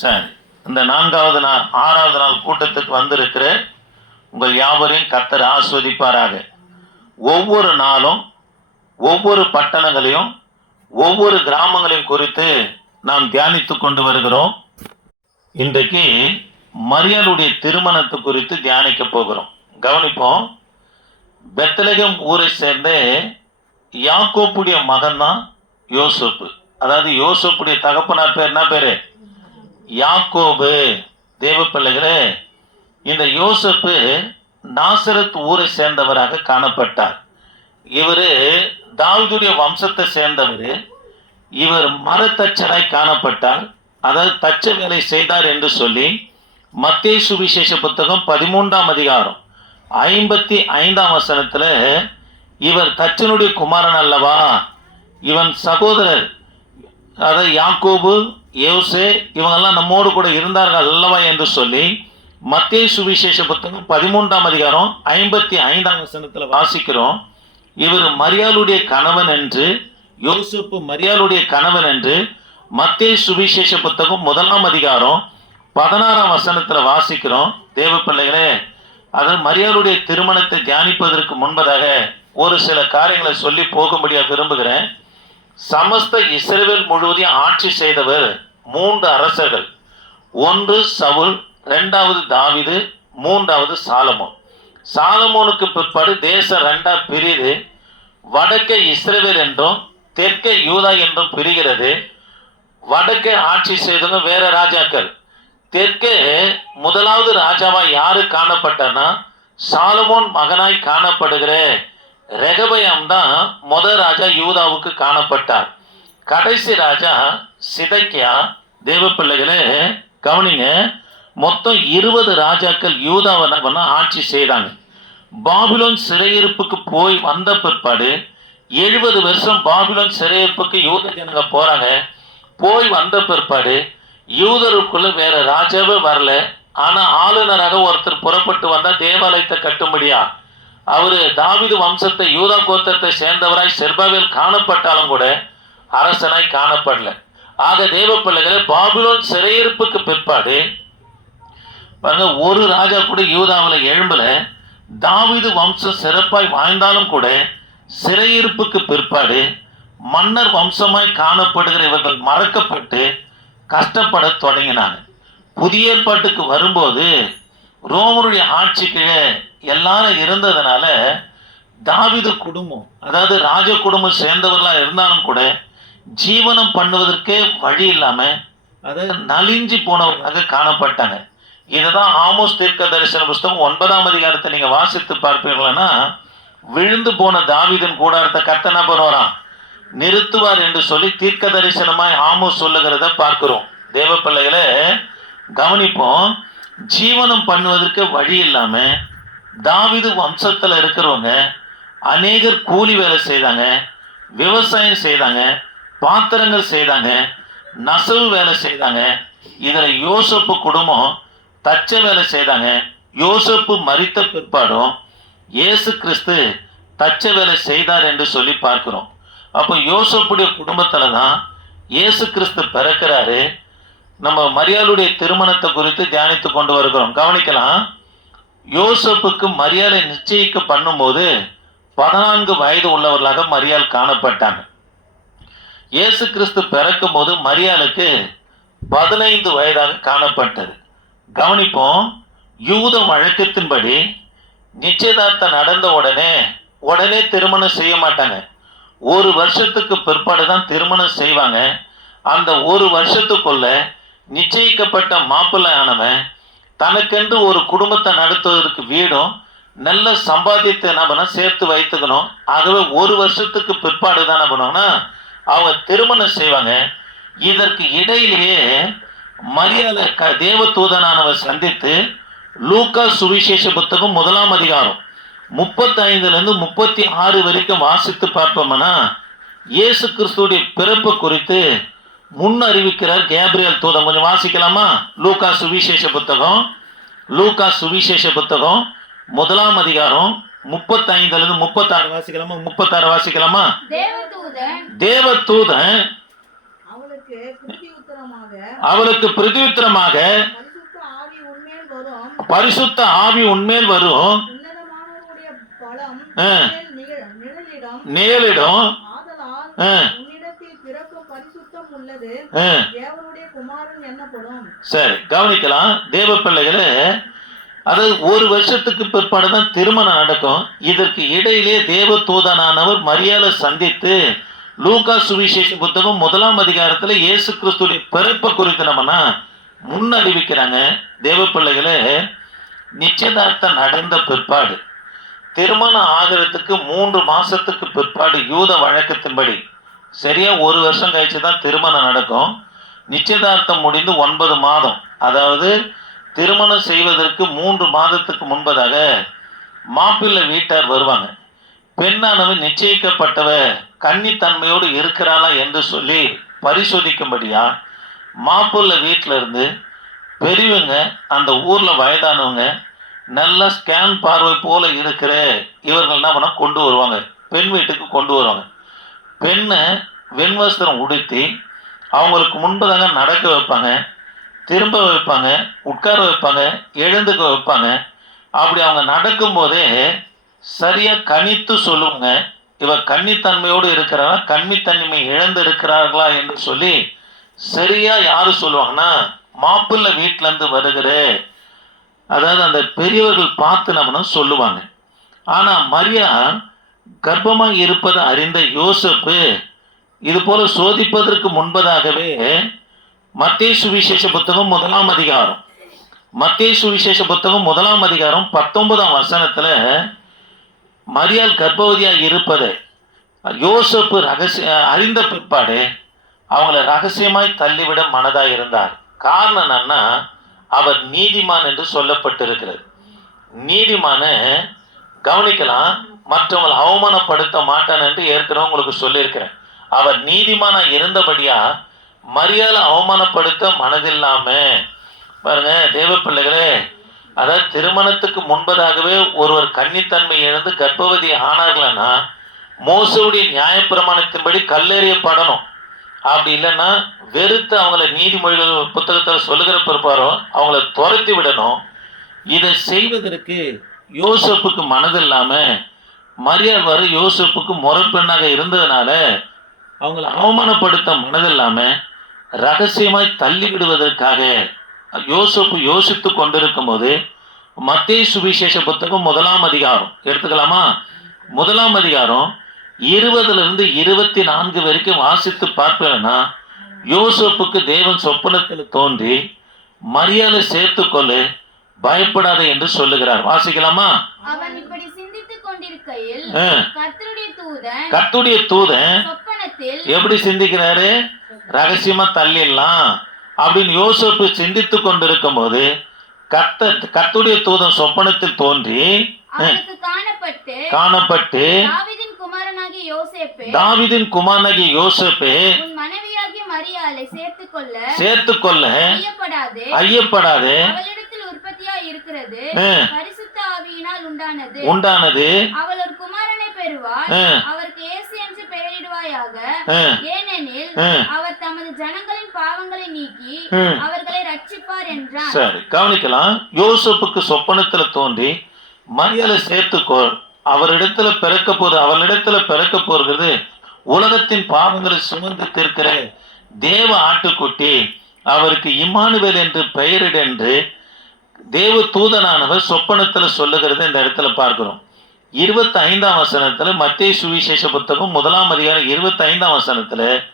சரி இந்த நான்காவது நாள் ஆறாவது நாள் கூட்டத்துக்கு வந்திருக்கிற உங்கள் யாவரையும் கத்தர் ஆஸ்வதிப்பாராக. ஒவ்வொரு நாளும் ஒவ்வொரு பட்டணங்களையும் ஒவ்வொரு கிராமங்களையும் குறித்து நாம் தியானித்து கொண்டு வருகிறோம். இன்றைக்கு மரியாளுடைய திருமணத்தை குறித்து தியானிக்க போகிறோம். கவனிப்போம் பெத்தலகம் ஊரை சேர்ந்த யாக்கோப்புடைய மகன் தான் யோசப்பு. அதாவது யோசப்புடைய தகப்பனார் பேர் என்ன பேர்? யாக்கோபு தேவ பிள்ளைகளே இந்த யோசப்பு நாசரத் ஊரை சேர்ந்தவராக காணப்பட்டார். இவர் தாவீதுடைய வம்சத்தை சேர்ந்தவர். இவர் மரத்தச்சராய் காணப்பட்டார். அதாவது தச்ச வேலை செய்தார் என்று சொல்லி மத்திய சுவிசேஷ புத்தகம் பதிமூன்றாம் அதிகாரம் ஐம்பத்தி ஐந்தாம் வசனத்தில் இவர் தச்சனுடைய குமாரன் அல்லவா? இவன் சகோதரர். அதாவது யாக்கோபு யோசே இவங்கெல்லாம் நம்மோடு கூட இருந்தார்கள் அல்லவா என்று சொல்லி மத்திய சுவிசேஷ புத்தகம் பதிமூன்றாம் அதிகாரம் ஐம்பத்தி ஐந்தாம் வசனத்தில் வாசிக்கிறோம். இவர் மரியாளுடைய கணவன் என்று யோசிப்பு மரியாளுடைய கணவன் என்று மத்திய சுவிசேஷ புத்தகம் முதலாம் அதிகாரம் பதினாறாம் வசனத்தில் வாசிக்கிறோம். தேவ பிள்ளைகளே அது மரியாளுடைய திருமணத்தை தியானிப்பதற்கு முன்பதாக ஒரு சில காரியங்களை சொல்லி போகும்படியாக விரும்புகிறேன். சமஸ்த இஸ்ரவேல் முழுவதையும் ஆட்சி செய்தவர் மூன்று அரசர்கள். ஒன்று சவுல் ரெண்டாவது தாவிது மூன்றாவது சாலமோன் சாலமோனுக்கு பிற்பாடு தேசம் ரெண்டா பிரிது. வடக்கே இஸ்ரவேல் என்றும் தெற்கே யூதா என்றும் பிரிகிறது. வடக்கே ஆட்சி செய்தவங்க வேற ராஜாக்கள். தெற்கே முதலாவது ராஜாவா யாரு காணப்பட்டனா? சாலமோன் மகனாய் காணப்படுகிற. ரெகபயம் தான் முத ராஜா யூதாவுக்கு காணப்பட்டார். கடைசி ராஜா சிதைக்கியா தேவ பிள்ளைகளே கவனிங்க மொத்தம் இருபது ராஜாக்கள் யூதாவை என்ன பண்ண ஆட்சி செய்தாங்க. பாபிலோன் சிறையிருப்புக்கு போய் வந்த பிற்பாடு எழுபது வருஷம் பாபிலோன் சிறையிருப்புக்கு யூத ஜனங்க போகிறாங்க போய் வந்த பிற்பாடு யூதருக்குள்ள வேற ராஜாவே வரல. ஆனால் ஆளுநராக ஒருத்தர் புறப்பட்டு வந்தால் தேவாலயத்தை கட்டும்படியா? அவரு தாவிது வம்சத்தை யூதா கோத்திரத்தை சேர்ந்தவராய் செர்பாவில் காணப்பட்டாலும் கூட அரசனாய் காணப்படல. ஆக தேவ பிள்ளைகளை பாபிலோன் சிறையிருப்புக்கு பிற்பாடு பாருங்க ஒரு ராஜா கூட யூதாவில் எழும்பல. தாவிது வம்சம் சிறப்பாய் வாழ்ந்தாலும் கூட சிறையிருப்புக்கு பிற்பாடு மன்னர் வம்சமாய் காணப்படுகிற இவர்கள் மறக்கப்பட்டு கஷ்டப்பட தொடங்கினாங்க. புதிய ஏற்பாட்டுக்கு வரும்போது ரோமருடைய ஆட்சிக்கு எல்லாரும் இருந்ததுனால தாவிது குடும்பம் அதாவது ராஜ குடும்பம் சேர்ந்தவர்களாக இருந்தாலும் கூட ஜீவனம் பண்ணுவதற்கே வழி இல்லாமல் அதாவது நலிஞ்சு போனவர்களாக காணப்பட்டாங்க. இதுதான் ஆமோஸ் தீர்க்க தரிசன புஸ்தகம் ஒன்பதாம் அதிகாரத்தை நீங்க வாசித்து பார்ப்பீர்கள்னா விழுந்து போன தாவிதன் கூடாரத்தை கத்தனா பண்ணுவாராம்? நிறுத்துவார் என்று சொல்லி தீர்க்க தரிசனமாய் ஆமோஸ் சொல்லுகிறத பார்க்கிறோம். தேவ பிள்ளைகளை கவனிப்போம். ஜீவனம் பண்ணுவதற்கு வழி இல்லாமல் தாவிது வம்சத்தில் இருக்கிறவங்க அநேகர் கூலி வேலை செய்தாங்க விவசாயம் செய்தாங்க பாத்திரங்கள் செய்தாங்க நெசவு வேலை செய்தாங்க. இதில் யோசப்பு குடும்பம் தச்ச வேலை செய்தாங்க. யோசப்பு மறித்த பிற்பாடும் இயேசு கிறிஸ்து தச்ச வேலை செய்தார் என்று சொல்லி பார்க்கிறோம். அப்போ யோசப்புடைய குடும்பத்தில் தான் இயேசு கிறிஸ்து பிறக்கிறாரு. நம்ம மரியாளுடைய திருமணத்தை குறித்து தியானித்து கொண்டு வருகிறோம். கவனிக்கலாம். யோசப்புக்கு மரியாதை நிச்சயிக்க பண்ணும்போது பதினான்கு வயது உள்ளவர்களாக மரியாள் காணப்பட்டாங்க. இயேசு கிறிஸ்து பிறக்கும் போது மரியாளுக்கு பதினைந்து வயதாக காணப்பட்டது. கவனிப்போம் யூத வழக்கத்தின்படி நிச்சயதார்த்தம் நடந்த உடனே உடனே திருமணம் செய்ய மாட்டாங்க. ஒரு வருஷத்துக்கு பிற்பாடு தான் திருமணம் செய்வாங்க. அந்த ஒரு வருஷத்துக்குள்ள நிச்சயிக்கப்பட்ட மாப்பிள்ளை ஆனவன் தனக்கென்று ஒரு குடும்பத்தை நடத்துவதற்கு வீடும் நல்ல சம்பாதித்து என்ன பண்ண சேர்த்து வைத்துக்கணும். ஆகவே ஒரு வருஷத்துக்கு பிற்பாடு தான் என்ன அவங்க திருமணம் செய்வாங்க. இதற்கு இடையிலேயே மரியாதை க தேவதூதனானவர் சந்தித்து லூக்கா சுவிசேஷ புத்தகம் முதலாம் அதிகாரம் முப்பத்தைந்துலேருந்து முப்பத்தி ஆறு வரைக்கும் வாசித்து பார்ப்போம்னா இயேசு கிறிஸ்துடைய பிறப்பு குறித்து முன் அறிவிக்கிறார் கேப்ரியல் தூதன். கொஞ்சம் வாசிக்கலாமா? லூக்கா சுவிசேஷ புத்தகம். லூக்கா சுவிசேஷ புத்தகம். முதலாம் அதிகாரம் முப்பத்தைந்துல இருந்து முப்பத்தாறு வாசிக்கலாமா? முப்பத்தாறு வாசிக்கலாமா? தேவதூதன். தேவதூதன் அவளுக்கு பிரதியுத்தரமாக பரிசுத்த ஆவி உன்மேல் வரும். பரிசுத்த சரி கவனிக்கலாம். தேவ பிள்ளைகளே அது ஒரு வருஷத்துக்கு பிற்பாடு தான் திருமணம் நடக்கும். இதற்கு இடையிலே தேவ தூதனானவர் மரியாதை சந்தித்து லூகா சுவிசேஷ புத்தகம் முதலாம் அதிகாரத்தில் இயேசு கிறிஸ்துடைய பிறப்பை குறித்து நம்மனா முன்னறிவிக்கிறாங்க? தேவ பிள்ளைகளே நிச்சயதார்த்தம் நடந்த பிற்பாடு திருமணம் ஆகிறதுக்கு மூன்று மாசத்துக்கு பிற்பாடு யூத வழக்கத்தின்படி சரியாக ஒரு வருஷம் கழிச்சு தான் திருமணம் நடக்கும். நிச்சயதார்த்தம் முடிந்து ஒன்பது மாதம். அதாவது திருமணம் செய்வதற்கு மூன்று மாதத்துக்கு முன்பதாக மாப்பிள்ளை வீட்டார் வருவாங்க. பெண்ணானவன் நிச்சயிக்கப்பட்டவ கன்னித்தன்மையோடு இருக்கிறாளா என்று சொல்லி பரிசோதிக்கும்படியா மாப்பிள்ளை வீட்டில் இருந்து பெரியவங்க அந்த ஊரில் வயதானவங்க நல்ல ஸ்கேன் பார்வை போல இருக்கிற இவர்கள் என்ன பண்ண கொண்டு வருவாங்க. பெண் வீட்டுக்கு கொண்டு வருவாங்க. பெண்ணை வெண்வஸ்திரம் உடுத்தி அவங்களுக்கு முன்பதாக நடக்க வைப்பாங்க திரும்ப வைப்பாங்க உட்கார வைப்பாங்க எழுந்துக்க வைப்பாங்க. அப்படி அவங்க நடக்கும்போதே சரியாக கணித்து சொல்லுவாங்க இவ கன்னித்தன்மையோடு இருக்கிறாரா கன்னித்தன்மை இழந்து இருக்கிறார்களா என்று சொல்லி சரியா யாரு சொல்லுவாங்கன்னா மாப்பிள்ளை வீட்டிலேருந்து வருகிற அதாவது அந்த பெரியவர்கள் பார்த்து நம்ம சொல்லுவாங்க. ஆனால் மரியா கர்ப்பமாக இருப்பது அறிந்த யோசப்பு இது போல சோதிப்பதற்கு முன்பதாகவே மத்திய சுவிசேஷ புத்தகம் முதலாம் அதிகாரம். மத்திய சுவிசேஷ புத்தகம் முதலாம் அதிகாரம் பத்தொன்பதாம் வசனத்தில் மரியாள் கர்ப்பவதியாக இருப்பதை யோசப்பு ரகசிய அறிந்த பிற்பாடு அவங்கள ரகசியமாய் தள்ளிவிட மனதாக இருந்தார். காரணம் என்னன்னா அவர் நீதிமான் என்று சொல்லப்பட்டிருக்கிறது. நீதிமான கவனிக்கலாம். மற்றவங்களை அவமானப்படுத்த மாட்டான் என்று ஏற்கனவே உங்களுக்கு சொல்லியிருக்கிறேன். அவர் நீதிமானா இருந்தபடியா மரியாதை அவமானப்படுத்த மனதில்லாம பாருங்க தேவ பிள்ளைகளே அதாவது திருமணத்துக்கு முன்பதாகவே ஒருவர் கன்னித்தன்மை இழந்து கர்ப்பவதி ஆனார்கள்னா மோசவுடைய நியாயப்பிரமாணத்தின்படி கல்லெறியப்படணும் அப்படி இல்லைன்னா வெறுத்து அவங்கள நீதிமொழிகள் புத்தகத்தில் சொல்லுகிற பிற்பாரோ அவங்கள துரத்தி விடணும். இதை செய்வதற்கு யோசப்புக்கு மனதில்லாமல் மரியாள் வர யோசப்புக்கு முறப்பெண்ணாக இருந்ததுனால அவங்கள அவமானப்படுத்த மனதில்லாம ரகசியமாய் தள்ளிவிடுவதற்காக யோசப்பு யோசித்து கொண்டிருக்கும் போது மத்திய சுவிசேஷ புத்தகம் முதலாம் அதிகாரம். எடுத்துக்கலாமா? முதலாம் அதிகாரம் இருபதுல இருந்து இருபத்தி நான்கு வரைக்கும் வாசித்து பார்ப்பேன்னா யோசப்புக்கு தேவன் சொப்பனத்தில் தோன்றி மரியாதை சேர்த்துக்கொள்ளு பயப்படாத என்று சொல்லுகிறார். வாசிக்கலாமா? அவன் இப்படி கொண்டிருக்கையில் கர்த்தருடைய தூதன் கர்த்தருடைய தூதன் எப்படி சிந்திக்கிறாரு? ரகசியமா தள்ளிடலாம் அப்படின்னு யோசப்பு சிந்தித்து கொண்டிருக்கும் போது கத்த கத்துடைய தூதன் சொப்பனத்தில் தோன்றி காணப்பட்டு காணப்பட்டு தாவீதின் குமாரனாகிய யோசேப்பே சேர்த்து கொள்ள ஐயப்படாதே. உற்பத்தியா இருக்கிறது ஆ, பரிசுத்த ஆவியினால் உண்டானது. உண்டானது. அவள் ஒரு குமாரனை பெறுவாள் ஆ, அவருக்கு இயேசு என்று பெயரிடுவாயாக. ஏனெனில். அவர் தமது ஜனங்களின் பாவங்களை நீக்கி. அவர்களை ரட்சிப்பார் என்றான் சரி கவனிக்கலாம். யோசப்புக்கு சொப்பனத்துல தோன்றி மரியாதை சேர்த்துக்கோ அவரிடத்துல பிறக்க போறது அவளிடத்துல பிறக்க போகிறது உலகத்தின் பாவங்களை சுமந்து தீர்க்கிற தேவ ஆட்டுக்குட்டி அவருக்கு இம்மானுவேல் என்று பெயரிடு என்று தேவ தூதனானவர் சொப்பனத்துல சொல்லுகிறத இந்த இடத்துல பார்க்கிறோம். இருபத்தி ஐந்தாம் வசனத்துல மத்திய சுவிசேஷ புத்தகம் முதலாம் அதிகாரம் இருபத்தி ஐந்தாம் வசனத்துல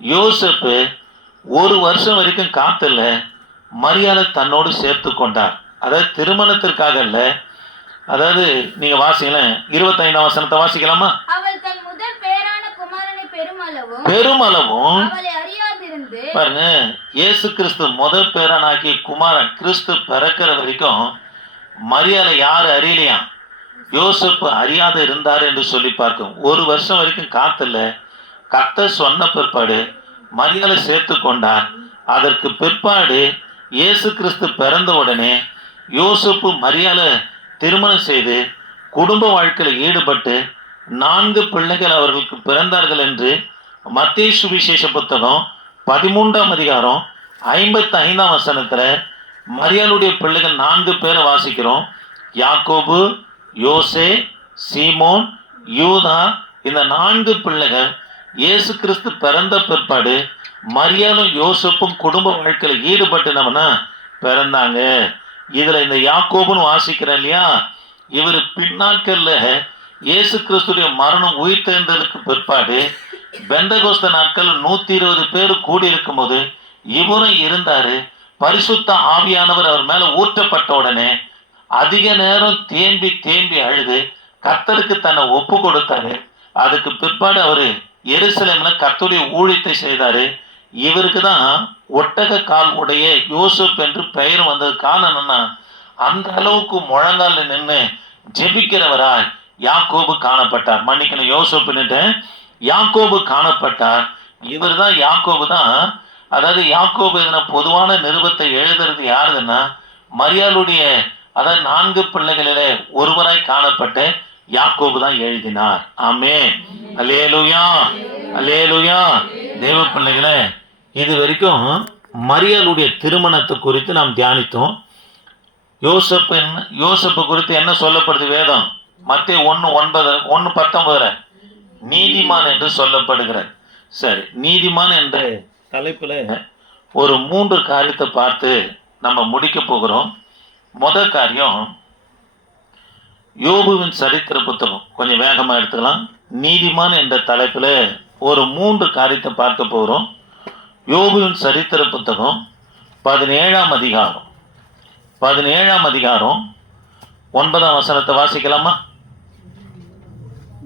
யோசப்பு ஒரு வருஷம் வரைக்கும் காத்துல மரியாதை தன்னோடு சேர்த்து கொண்டார். அதாவது திருமணத்திற்காக இல்லை அதாவது நீங்க வாசிங்களேன் இருபத்தைந்தாம் வசனத்தை வாசிக்கலாமா அவள் தன் முதல் பேரான குமாரனை பெருமளவும் பெருமளவும் பாருங்க இயேசு கிறிஸ்து முதல் பேரனாகிய குமாரன் கிறிஸ்து பிறக்கிற வரைக்கும் மரியாதை யாரு அறியலையா? யோசப்பு அறியாத இருந்தார் என்று சொல்லி பார்க்கும். ஒரு வருஷம் வரைக்கும் காத்துல கத்த சொன்ன பிற்பாடு மரியாதை சேர்த்து கொண்டார். அதற்கு பிற்பாடு இயேசு கிறிஸ்து பிறந்த உடனே யோசப்பு மரியாதை திருமணம் செய்து குடும்ப வாழ்க்கையில் ஈடுபட்டு நான்கு பிள்ளைகள் அவர்களுக்கு பிறந்தார்கள் என்று மத்திய சுவிசேஷ புத்தகம் பதிமூன்றாம் அதிகாரம் ஐம்பத்தி ஐந்தாம் வசனத்தில் மரியாளுடைய பிள்ளைகள் நான்கு பேரை வாசிக்கிறோம். யாக்கோபு யோசே சீமோன் யூதா இந்த நான்கு பிள்ளைகள் இயேசு கிறிஸ்து பிறந்த பிற்பாடு மரியாளும் யோசப்பும் குடும்ப வாழ்க்கையில் ஈடுபட்டுனவனா பிறந்தாங்க. இதில் இந்த யாக்கோபுன்னு வாசிக்கிறேன் இல்லையா? இவர் பின்னாட்கள்ல இயேசு கிறிஸ்துடைய மரணம் உயிர் தேர்ந்ததுக்கு பிற்பாடு பெந்தகோஸ்த நாட்கள் நூத்தி இருபது பேர் கூடி இருக்கும்போது இவரும் இருந்தாரு. பரிசுத்த ஆவியானவர் அவர் மேல ஊற்றப்பட்ட உடனே அதிக நேரம் தேம்பி தேம்பி அழுது கத்தருக்கு தன்னை ஒப்பு கொடுத்தாரு. அதுக்கு பிற்பாடு அவரு எருசலேம்ல கத்துடைய ஊழியத்தை செய்தாரு. இவருக்கு தான் ஒட்டக கால் உடைய யோசப் என்று பெயர் வந்தது. காரணம் என்னன்னா அந்த அளவுக்கு முழங்கால நின்று ஜெபிக்கிறவராய் யாக்கோபு காணப்பட்டார். மன்னிக்கணும் யோசப்புன்னுட்டு யாக்கோபு காணப்பட்டார். இவர் தான் யாக்கோபு தான். அதாவது யாக்கோபு எதனா பொதுவான நிருபத்தை எழுதுறது யாருதுன்னா மரியாளுடைய அதாவது நான்கு பிள்ளைகளிலே ஒருவராய் காணப்பட்ட யாக்கோபு தான் எழுதினார். ஆமே அலேலுயா அலேலுயா தேவ பிள்ளைகளே இது வரைக்கும் மரியாளுடைய திருமணத்தை குறித்து நாம் தியானித்தோம். யோசப்பு என்ன யோசப்பு குறித்து என்ன சொல்லப்படுது வேதம்? மத்திய ஒன்று ஒன்பது ஒன்று பத்தொன்பதுல நீதிமான் என்று சொல்லப்படுகிற சரி நீதிமான் என்ற தலைப்பில் ஒரு மூன்று காரியத்தை பார்த்து நம்ம முடிக்க போகிறோம். முத காரியம் யோபுவின் சரித்திர புத்தகம். கொஞ்சம் வேகமாக எடுத்துக்கலாம். நீதிமான் என்ற தலைப்பில் ஒரு மூன்று காரியத்தை பார்க்க போகிறோம். யோபுவின் சரித்திர புத்தகம் பதினேழாம் அதிகாரம். பதினேழாம் அதிகாரம் ஒன்பதாம் வசனத்தை வாசிக்கலாமா?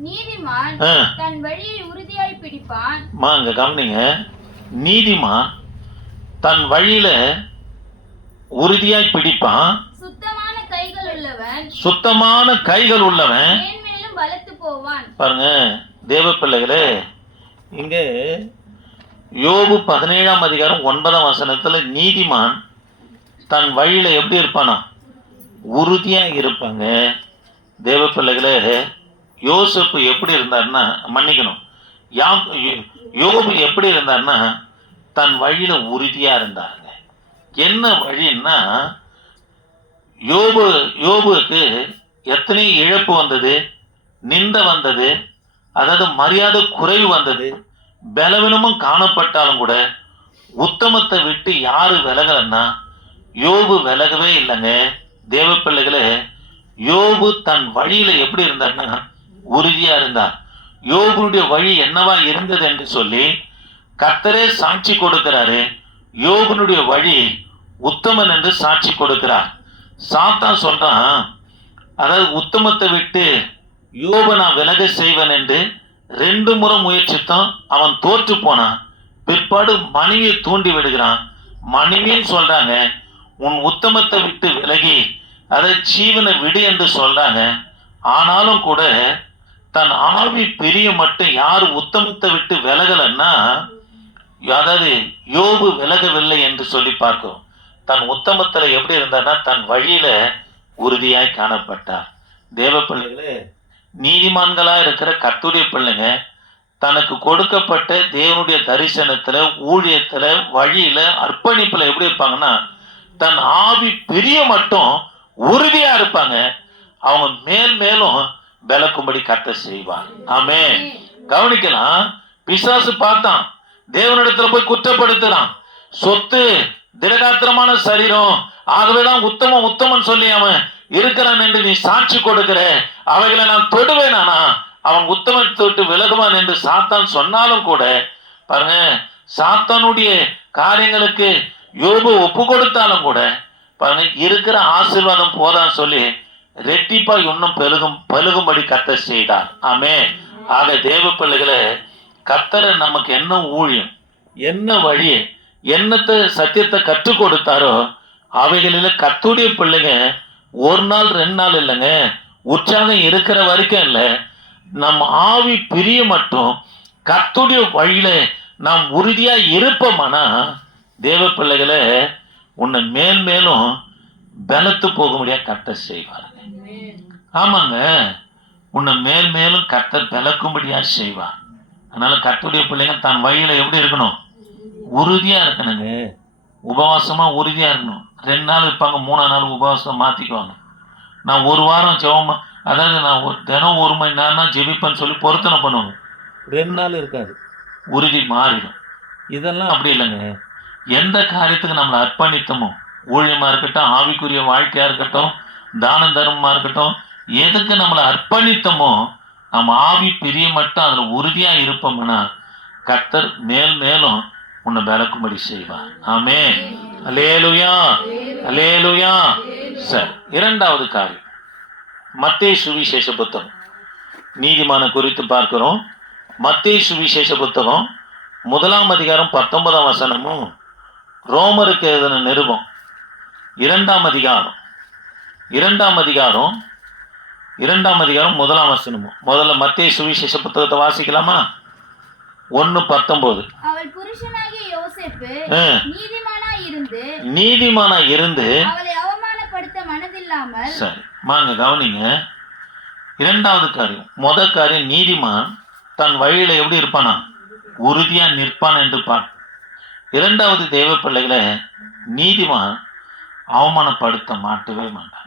நீதிமான் தன் வழியை உறுதியாய் பிடிப்பான். அம்மா இங்க கவனிங்க. நீதிமான் தன் வழியில உறுதியாய் பிடிப்பான். சுத்தமான கைகள் உள்ளவன். சுத்தமான கைகள் உள்ளவன். மேன்மேலும் பலத்து போவான். பாருங்க தேவ பிள்ளைகளே இங்க யோபு பதினேழாம் அதிகாரம் ஒன்பதாம் வசனத்துல நீதிமான் தன் வழியில எப்படி இருப்பானா? உறுதியா இருப்பாங்க. தேவ பிள்ளைகளே யோசப்பு எப்படி இருந்தார்னா மன்னிக்கணும். யா யோபு எப்படி இருந்தார்னா தன் வழியில் உறுதியாக இருந்தாருங்க. என்ன வழின்னா யோபு யோபுக்கு எத்தனை இழப்பு வந்தது? நிந்த வந்தது. அதாவது மரியாதை குறைவு வந்தது. பலவீனமும் காணப்பட்டாலும் கூட உத்தமத்தை விட்டு யாரு விலகலன்னா யோபு விலகவே இல்லைங்க. தேவ பிள்ளைகளே யோபு தன் வழியில எப்படி இருந்தாருன்னா உறுதியா இருந்தான். யோகுடைய வழி என்னவா இருந்தது என்று சொல்லி கர்த்தரே சாட்சி கொடுக்கிறாரு. யோகனுடைய வழி உத்தமன் என்று சாட்சி கொடுக்கிறார். சாத்தான் சொல்றான் அதாவது உத்தமத்தை விட்டு யோப நான் விலக செய்வன் என்று ரெண்டு முறை முயற்சித்தான். அவன் தோற்று போனான். பிற்பாடு மனைவியை தூண்டி விடுகிறான். மனைவியும் சொல்றாங்க உன் உத்தமத்தை விட்டு விலகி அதை ஜீவனை விடு என்று சொல்றாங்க. ஆனாலும் கூட தன் ஆவி பிரிய மட்டும் யார் உத்தமத்தை விட்டு விலகலன்னா அதாவது யோபு விலகவில்லை என்று சொல்லி பார்க்கிறோம் தன் உத்தமத்தில் எப்படி இருந்தார்னா தன் வழியில உறுதியாய் காணப்பட்டார். தேவ பிள்ளைகளே நீதிமான்களாக இருக்கிற கத்துடைய பிள்ளைங்க தனக்கு கொடுக்கப்பட்ட தேவனுடைய தரிசனத்தில் ஊழியத்தில் வழியில் அர்ப்பணிப்பில் எப்படி இருப்பாங்கன்னா தன் ஆவி பிரிய மட்டும் உறுதியாக இருப்பாங்க. அவங்க மேல் மேலும் விளக்கும்படி கத்த செய்வார். ஆமே கவனிக்கலாம். பிசாசு பார்த்தான். தேவனிடத்துல போய் குற்றப்படுத்துறான். சொத்து திடகாத்திரமான சரீரம். ஆகவேதான் உத்தமம் உத்தமன் சொல்லி அவன் இருக்கிறான் என்று நீ சாட்சி கொடுக்கிற. அவைகளை நான் தொடுவேனானா அவன் உத்தமத்தை விட்டு விலகுவான் என்று சாத்தான் சொன்னாலும் கூட பாருங்க சாத்தானுடைய காரியங்களுக்கு யோபு ஒப்பு கொடுத்தாலும் கூட பாருங்க இருக்கிற ஆசீர்வாதம் போதான்னு சொல்லி ரெட்டிப்பாய் இன்னும் பெருகும் பெருகும்படி கத்த செய்தார். ஆமே ஆக தேவ பிள்ளைகளை கத்தரை நமக்கு என்ன ஊழியம் என்ன வழி என்னத்தை சத்தியத்தை கற்றுக் கொடுத்தாரோ அவைகளில் கத்துடைய பிள்ளைங்க ஒரு நாள் ரெண்டு நாள் இல்லைங்க. உற்சாகம் இருக்கிற வரைக்கும் இல்லை. நம் ஆவி பிரிய மட்டும் கத்துடைய வழியில நாம் உறுதியா இருப்போமானா தேவ பிள்ளைகளை உன்னை மேல் மேலும் பலத்து போக முடியாது கட்ட செய்வாருங்க ஆமாங்க. உன்னை மேல் மேலும் கர்த்தர் பிளக்கும்படியா செய்வார். அதனால கர்த்தருடைய பிள்ளைங்க தன் வழியில எப்படி இருக்கணும்? உறுதியா இருக்கணுங்க. உபவாசமா உறுதியா இருக்கணும். ரெண்டு நாள் இருப்பாங்க மூணாம் நாள் உபவாசம் மாத்திக்குவாங்க. நான் ஒரு வாரம் ஜெபமா அதாவது நான் ஒரு தினம் ஒரு மணி நேரம் தான் ஜெபிப்பேன்னு சொல்லி பொருத்தனை பண்ணுவாங்க. ரெண்டு நாள் இருக்காது. உறுதி மாறிடும். இதெல்லாம் அப்படி இல்லைங்க. எந்த காரியத்துக்கு நம்மளை அர்ப்பணித்தமோ ஊழியமா இருக்கட்டும் ஆவிக்குரிய வாழ்க்கையா இருக்கட்டும் தான தர்மமாக இருக்கட்டும் எதுக்கு நம்மளை அர்ப்பணித்தமோ நம்ம ஆவி பிரிய மட்டும் அதில் உறுதியாக இருப்போம்னா கத்தர் மேல் மேலும் உன்னை விளக்கும்படி செய்வார். ஆமே அலேலுயா அலேலுயா சரி இரண்டாவது காரியம். மத்திய சுவிசேஷ புத்தகம். நீதிமான குறித்து பார்க்கிறோம். மத்திய சுவிசேஷ புத்தகம் முதலாம் அதிகாரம் பத்தொன்பதாம் வசனமும் ரோமருக்கு எழுதின நிருபம். இரண்டாம் அதிகாரம். இரண்டாம் அதிகாரம் இரண்டாம் அதிகாரம் முதலாம் வசனமும். முதல்ல மத்தேயு சுவிசேஷ புத்தகத்தை வாசிக்கலாமா? ஒன்று பத்தொம்போது. அவள் புருஷனாகிய யோசேப்பு. நீதிமானா இருந்து நீதிமானா இருந்து அவளை அவமானப்படுத்த மனதில்லாமல் சரி வாங்க கவனிங்க. இரண்டாவது காரியம் முத காரியம் நீதிமான் தன் வழியில எப்படி இருப்பானா? உறுதியா நிற்பான் என்று பார். இரண்டாவது தேவ பிள்ளைகளை நீதிமான் அவமானப்படுத்த மாட்டவே மாட்டாங்க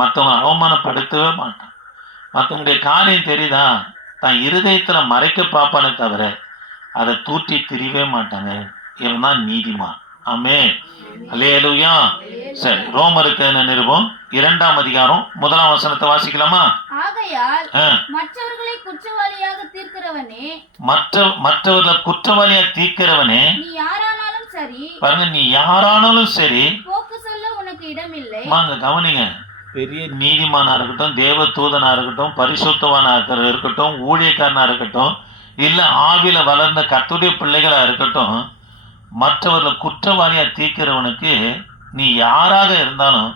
மற்றவங்க அவமானப்படுத்தவே மாட்டான். மற்றவங்களுடைய காரியம் தெரியுதா? தன் இருதயத்துல மறைக்க பார்ப்பானே தவிர அதை தூற்றி திரிவே மாட்டாங்க. இவன் தான் நீதிமான். ஆமே அல்லேலூயா சரி ரோமருக்கு என்ன நிருபம்? இரண்டாம் அதிகாரம் முதலாம் வசனத்தை வாசிக்கலாமா? ஆகையால் மற்றவர்களை குற்றவாளியாக தீர்க்கிறவனே மற்ற மற்றவர்களை குற்றவாளியா தீர்க்கிறவனே நீ யாரானாலும் சரி பாருங்க நீ யாரானாலும் சரி போக்கு சொல்ல உனக்கு இடமில்லை. வாங்க கவனிங்க. பெரிய நீதிமானாக இருக்கட்டும் தேவ தூதனாக இருக்கட்டும் பரிசுத்தவானா இருக்கிற இருக்கட்டும் ஊழியக்காரனாக இருக்கட்டும் இல்லை ஆவியில் வளர்ந்த கத்துடைய பிள்ளைகளாக இருக்கட்டும் மற்றவர்களை குற்றவாளியாக தீர்க்கிறவனுக்கு நீ யாராக இருந்தாலும்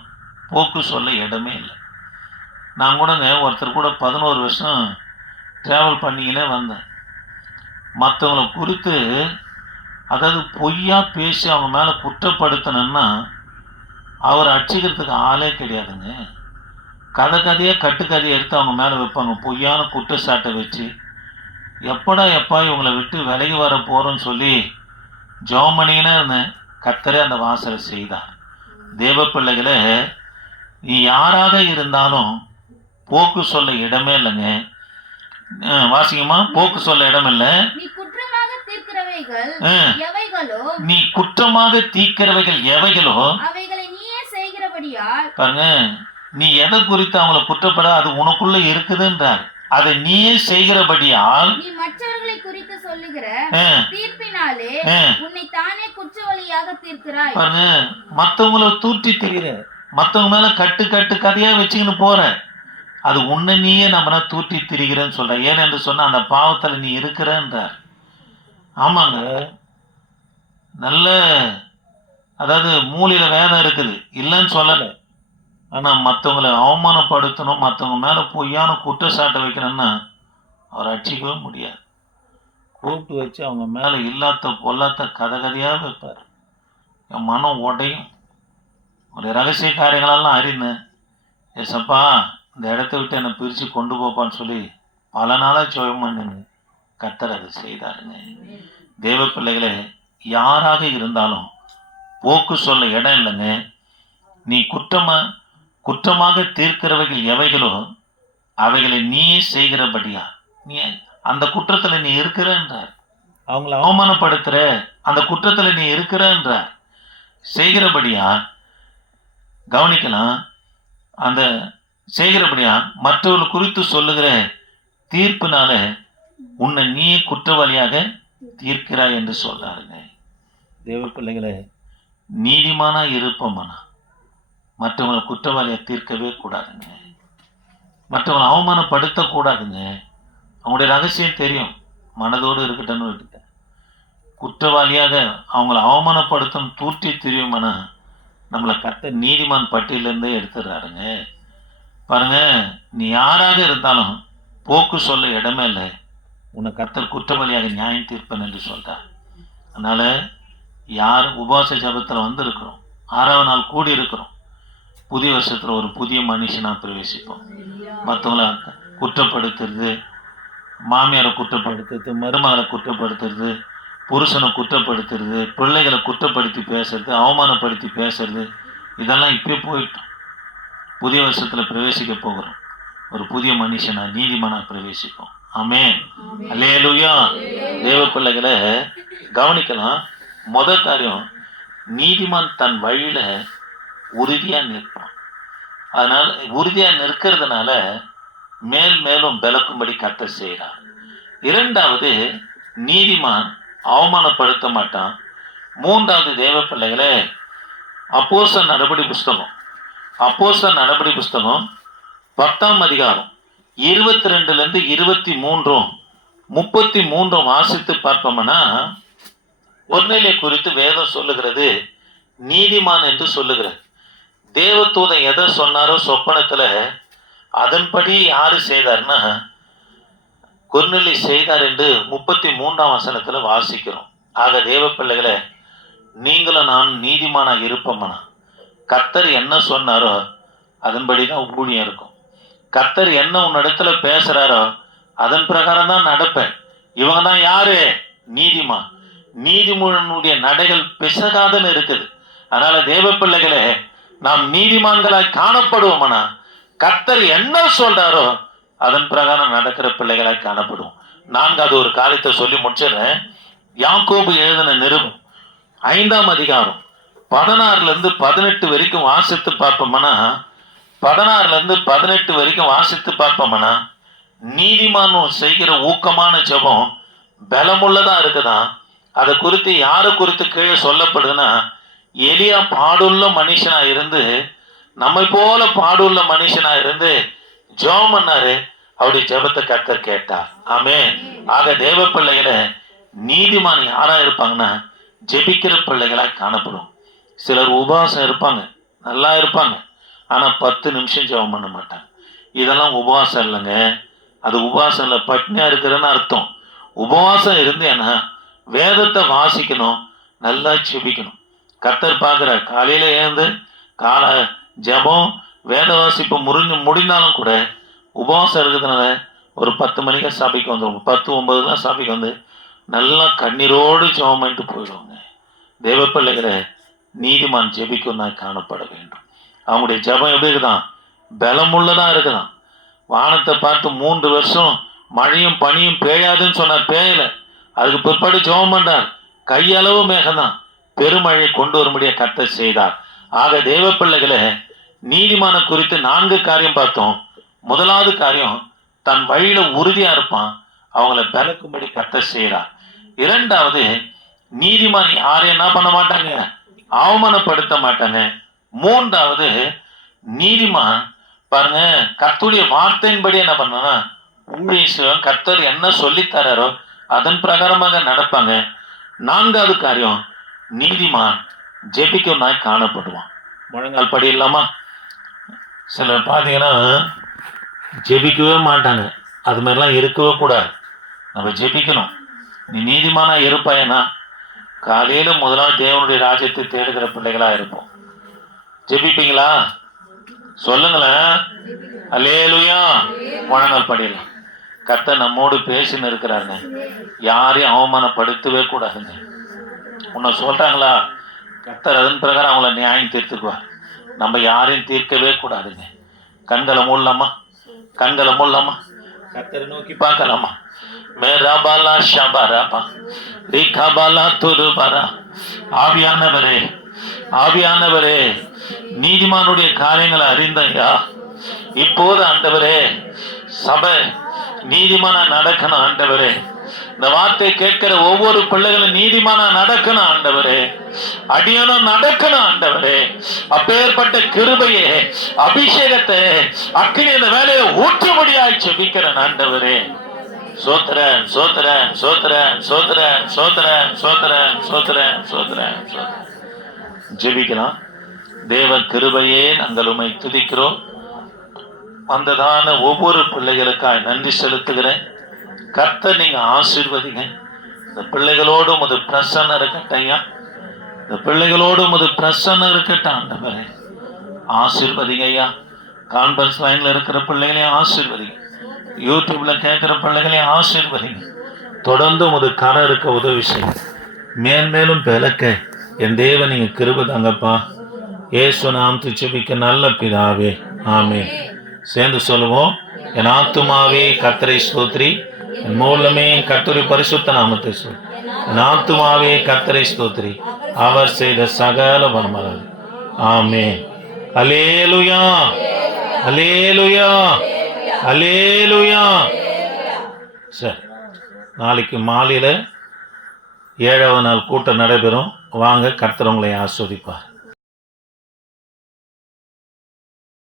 போக்கு சொல்ல இடமே இல்லை. நான் கூடங்க ஒருத்தர் கூட பதினோரு வருஷம் ட்ராவல் பண்ணிக்கினே வந்தேன். மற்றவங்களை குறித்து அதாவது பொய்யா பேசி அவங்க மேலே குற்றப்படுத்தணுன்னா அவர் அடிச்சுக்கிறதுக்கு ஆளே கிடையாதுங்க. கதை கதையாக கட்டுக்கதையை எடுத்து அவங்க மேலே வைப்பாங்க. பொய்யான குற்றச்சாட்டை வச்சு. எப்படா எப்பா இவங்களை விட்டு விலகி வர போகிறோன்னு சொல்லி பண்ணிக்கினே இருந்தேன் கத்தரே அந்த வாசலை செய்தார். தேவ பிள்ளைகளே நீ யாராக இருந்தாலும் போக்கு சொல்ல இடமே இல்லைங்க. வாசிங்கம்மா போக்கு சொல்ல இடம் இல்லை. நீ குற்றமாக தீர்க்கிறவைகள் எவைகளோ தீக்கிறவைகள் பாருங்க நீ எதை குறித்து அவங்கள குற்றப்பட அது உனக்குள்ள இருக்குதுன்றார். அதை நீயே செய்கிறபடியால் நீ மற்றவர்களை குறித்து சொல்லுகிற தீர்ப்பினாலே உன்னை தானே குற்றவாளியாக தீர்க்கிறாய். பாருங்க மற்றவங்கள தூற்றி தெரிகிற மற்றவங்க மேல கட்டு கட்டு கதையா வச்சுக்கின்னு போற அது உன்னை நீயே நம்மனா தூற்றி திரிகிறேன்னு சொல்ற. ஏனென்று சொன்னா அந்த பாவத்துல நீ இருக்கிறன்றார். ஆமாங்க நல்ல அதாவது மூலையில் வேதம் இருக்குது. இல்லைன்னு சொல்லலை. ஆனால் மற்றவங்களை அவமானப்படுத்தணும் மற்றவங்க மேலே பொய்யான குற்றச்சாட்டை வைக்கணும்னா அவர் அடிச்சிக்கவே முடியாது. கூப்பிட்டு வச்சு அவங்க மேலே இல்லாத பொல்லாத கதை கதையாக வைப்பார். என் மனம் உடையும். ஒரு ரகசிய காரியங்களெல்லாம் அறிந்தேன் ஏசப்பா இந்த இடத்த விட்டு என்னை பிரித்து கொண்டு போப்பான்னு சொல்லி பல நாளாக ஜோயம் பண்ணுங்க கத்தர் அதை செய்தாருங்க. தேவ பிள்ளைகளே யாராக இருந்தாலும் போக்கு சொல்ல இடம் இல்லைங்க. நீ குற்றமா குற்றமாக தீர்க்கிறவைகள் எவைகளோ அவைகளை நீயே செய்கிறபடியா? நீ அந்த குற்றத்தில் நீ இருக்கிறன்றார் அவங்கள அவமானப்படுத்துற அந்த குற்றத்தில் நீ இருக்கிறன்றார் செய்கிறபடியா? கவனிக்கலாம். அந்த செய்கிறபடியா? மற்றவர்கள் குறித்து சொல்லுகிற தீர்ப்பினால உன்னை நீ குற்றவாளியாக தீர்க்கிறாய் என்று சொல்றாருங்க. தேவ பிள்ளைகளே நீதிமானா இருப்போம்னா மற்றவங்களை குற்றவாளியை தீர்க்கவே கூடாதுங்க. மற்றவங்களை அவமானப்படுத்தக்கூடாதுங்க அவங்களுடைய ரகசியம் தெரியும். மனதோடு இருக்கட்டும்னு விட்டுட்டேன். குற்றவாளியாக அவங்கள அவமானப்படுத்தும் தூற்றி தெரியுமானா நம்மளை கத்த நீதிமான் பட்டியலேருந்தே எடுத்துடுறாருங்க. பாருங்க நீ யாராக இருந்தாலும் போக்கு சொல்ல இடமே இல்லை. உன்னை கத்தர் குற்றவாளியாக நியாயம் தீர்ப்பன் என்று சொல்கிறார் அதனால் யார் உபவாச ஜபத்தில் வந்து இருக்கிறோம் ஆறாவது நாள் கூடி இருக்கிறோம் புதிய வருஷத்துல ஒரு புதிய மனுஷனா பிரவேசிப்போம். மற்றவங்கள குற்றப்படுத்துறது மாமியாரை குற்றப்படுத்துறது மருமகளை குற்றப்படுத்துறது புருஷனை குற்றப்படுத்துறது பிள்ளைகளை குற்றப்படுத்தி பேசுறது அவமானப்படுத்தி பேசுறது இதெல்லாம் இப்பயே போயிட்டோம். புதிய வருஷத்தில் பிரவேசிக்க போகிறோம். ஒரு புதிய மனுஷனா நீதிமானா பிரவேசிப்போம். ஆமென். அல்லேலூயா. தேவ பிள்ளைகளை கவனிக்கலாம். முத காரியம் நீதிமான் தன் வழியில் உறுதியாக நிற்பான். அதனால் உறுதியாக நிற்கிறதுனால மேல் மேலும் விளக்கும்படி கத்த செய்கிறார். இரண்டாவது நீதிமான் அவமானப்படுத்த மாட்டான். மூன்றாவது தேவ பிள்ளைகளை அப்போச நடபடி புஸ்தகம். அப்போச நடபடி புஸ்தகம் பத்தாம் அதிகாரம் இருபத்தி ரெண்டுலேருந்து இருபத்தி மூன்றும் முப்பத்தி மூன்றும் வாசித்து பார்ப்போம்னா ஒன்னிலை குறித்து வேதம் சொல்லுகிறது நீதிமான் என்று சொல்லுகிறது தேவதூதன் எதை சொன்னாரோ சொப்பனத்தில் அதன்படி யார் செய்தார்னா கொர்நிலை செய்தார் என்று முப்பத்தி மூன்றாம் வசனத்தில் வாசிக்கிறோம். ஆக தேவ பிள்ளைகளை நீங்களும் நான் நீதிமானாக இருப்போம்னா? கத்தர் என்ன சொன்னாரோ அதன்படி தான் ஊழியம் இருக்கும். கத்தர் என்ன உன்னிடத்துல பேசுகிறாரோ அதன் பிரகாரம் தான் நடப்பேன். இவங்க தான் யாரு? நீதிமான். நீதிமூலனுடைய நடைகள் பிசகாதுன்னு இருக்குது. அதனால தேவ பிள்ளைகளே நாம் நீதிமான்களாய் காணப்படுவோம்னா? கத்தர் என்ன சொல்றாரோ அதன் பிரகாரம் நடக்கிற பிள்ளைகளாய் காணப்படுவோம். அது ஒரு காரியத்தை சொல்லி முடிச்சிடுறேன். யாங்கோபு எழுதின நிருபம் ஐந்தாம் அதிகாரம் பதினாறுல இருந்து பதினெட்டு வரைக்கும் வாசித்து பார்ப்போம்னா? பதினாறுல இருந்து பதினெட்டு வரைக்கும் வாசித்து பார்ப்போம்னா? நீதிமானும் செய்கிற ஊக்கமான ஜெபம் பலமுள்ளதா இருக்குதான் அதை குறித்து யாரை குறித்து கீழே சொல்லப்படுதுன்னா எலியா பாடுள்ள மனுஷனா இருந்து நம்மை போல பாடுள்ள மனுஷனா இருந்து ஜெபம் பண்ணாரு. அவருடைய ஜெபத்தை கத்தர் கேட்டார். ஆமே ஆக தேவ பிள்ளைகளை நீதிமான் யாரா இருப்பாங்கன்னா ஜெபிக்கிற பிள்ளைகளா காணப்படும். சிலர் உபவாசம் இருப்பாங்க நல்லா இருப்பாங்க. ஆனா பத்து நிமிஷம் ஜெபம் பண்ண மாட்டாங்க. இதெல்லாம் உபவாசம் இல்லைங்க. அது உபவாசம் இல்லை பட்னியா இருக்கிறன்னு அர்த்தம். உபவாசம் இருந்தேன்னா வேதத்தை வாசிக்கணும் நல்லா செபிக்கணும் கத்தர் பார்க்குற காலையில் ஏந்து காலை ஜெபம் வேத வாசிப்பு முறிஞ்சு முடிந்தாலும் கூட உபவாசம் இருக்கிறதுனால ஒரு பத்து மணிக்கு சபைக்கு வந்துடும் பத்து ஒன்பது தான் சபைக்கு வந்து நல்லா கண்ணீரோடு ஜெபம் பண்ணிட்டு போயிடுவாங்க. தேவ பிள்ளைகளை நீதிமான் ஜெபிக்கும் நான் காணப்பட வேண்டும். அவங்களுடைய ஜெபம் எப்படி இருக்குதான்? பலமுள்ளதாக இருக்குதான். வானத்தை பார்த்து மூன்று வருஷம் மழையும் பனியும் பேயாதுன்னு சொன்னார் பேயலை அதுக்கு பிற்பாடு ஜெபம் பண்ணான் கையளவு மேகம்தான். பெருமழை கொண்டு வரும்படிய கத்த செய்தார். ஆக தேவ பிள்ளைகளை நீதிமான குறித்து நான்கு காரியம் பார்த்தோம். முதலாவது காரியம் தன் வழியில உறுதியா இருப்பான். அவங்கள பிறக்கும்படி கத்த செய்கிறார் இரண்டாவது நீதிமான் யாரையும் என்ன பண்ண மாட்டாங்க? அவமானப்படுத்த மாட்டாங்க. மூன்றாவது நீதிமான் பாருங்க கத்துடைய வார்த்தையின்படி என்ன பண்ணனா ஊழியம் கத்தர் கர்த்தர் என்ன சொல்லித்தராரோ அதன் பிரகாரமாக நடப்பாங்க. நான்காவது காரியம் நீதிமான் ஜெபிக்கும் நாய் காணப்படுவான். முழங்கால் படி இல்லாமா சிலர் பார்த்தீங்கன்னா ஜெபிக்கவே மாட்டாங்க. அது மாதிரிலாம் இருக்கவே கூடாது. நம்ம ஜெபிக்கணும். நீ நீதிமானா இருப்பாயனா காலையில முதலாவது தேவனுடைய ராஜ்யத்தை தேடுகிற பிள்ளைகளா இருப்போம். ஜெபிப்பீங்களா? சொல்லுங்களேன். அல்லேலுயா. முழங்கால் படியலாம் கத்த நம்மோடு பேசின்னு இருக்கிறாருங்க. யாரையும் அவமானப்படுத்தவே கூடாதுங்க. உன்னை சொல்கிறாங்களா கத்தர் அதன் பிரகாரம் அவங்கள நியாயம் தீர்த்துக்குவார். நம்ம யாரையும் தீர்க்கவே கூடாதுங்க. கண்களை மூடலாமா? கண்களை மூடலாமா? கத்தரை நோக்கி பார்க்கலாமா? மேராபாலா ஷபாராபா. ரீகாபாலா துருபாரா. ஆவியானவரே ஆவியானவரே நீதிமானுடைய காரியங்களை அறிந்தையா? இப்போது ஆண்டவரே சபை நீதிமானா நடக்கணும் ஆண்டவரே. இந்த வார்த்தை கேட்கிற ஒவ்வொரு பிள்ளைகளும் நீதிமானா நடக்கணும் ஆண்டவரே. அடியானும் நடக்கணும் ஆண்டவரே. அப்பேற்பட்ட கிருபையே அபிஷேகத்தை அக்கினி இந்த வேலையை ஊற்றும்படியாய் செபிக்கிறேன் ஆண்டவரே. சோத்திரன் சோத்திரன் சோத்திரன் சோத்திரன் சோத்திரன் சோத்திரன் சோத்திரன் சோத்திரன் சோத்திரன். ஜெபிக்கலாம். தேவ கிருபையே நாங்கள் உமை துதிக்கிறோம். வந்ததான ஒவ்வொரு பிள்ளைகளுக்காக நன்றி செலுத்துகிறேன். கர்த்தர் நீங்கள் ஆசீர்வதிங்க. இந்த பிள்ளைகளோடு உமது பிரசன்னம் இருக்கட்டையா இந்த பிள்ளைகளோடு உமது பிரசன்னம் இருக்கட்டும் ஆண்டவரே. ஆசீர்வதிங்க ஐயா. கான்ஃபரன்ஸ் லைனில் இருக்கிற பிள்ளைகளையும் ஆசீர்வதிங்க. யூடியூப்பில் கேட்குற பிள்ளைகளையும் ஆசீர்வதிங்க. தொடர்ந்து உமது கரை இருக்க உதவி செய்யும் மேன்மேலும் பிளக்க என் தேவன் நீங்கள் கிருபதாங்கப்பா ஏசு நாம் துச்சபிக்க நல்ல பிதாவே. ஆமே சேர்ந்து சொல்லுவோம். என் ஆத்துமாவே கத்தரை ஸ்தோத்ரி. என் மூலமே கத்தரி பரிசுத்த நாமத்தை சொல் என் ஆத்துமாவே கத்தரை ஸ்தோத்ரி. அவர் செய்த சகல பணமகள் ஆமே அலேலுயா அலேலுயா அலேலுயா சரி நாளைக்கு மாலையில் ஏழாவது நாள் கூட்டம் நடைபெறும். வாங்க கர்த்தர் உங்களை ஆஸ்வதிப்பார்.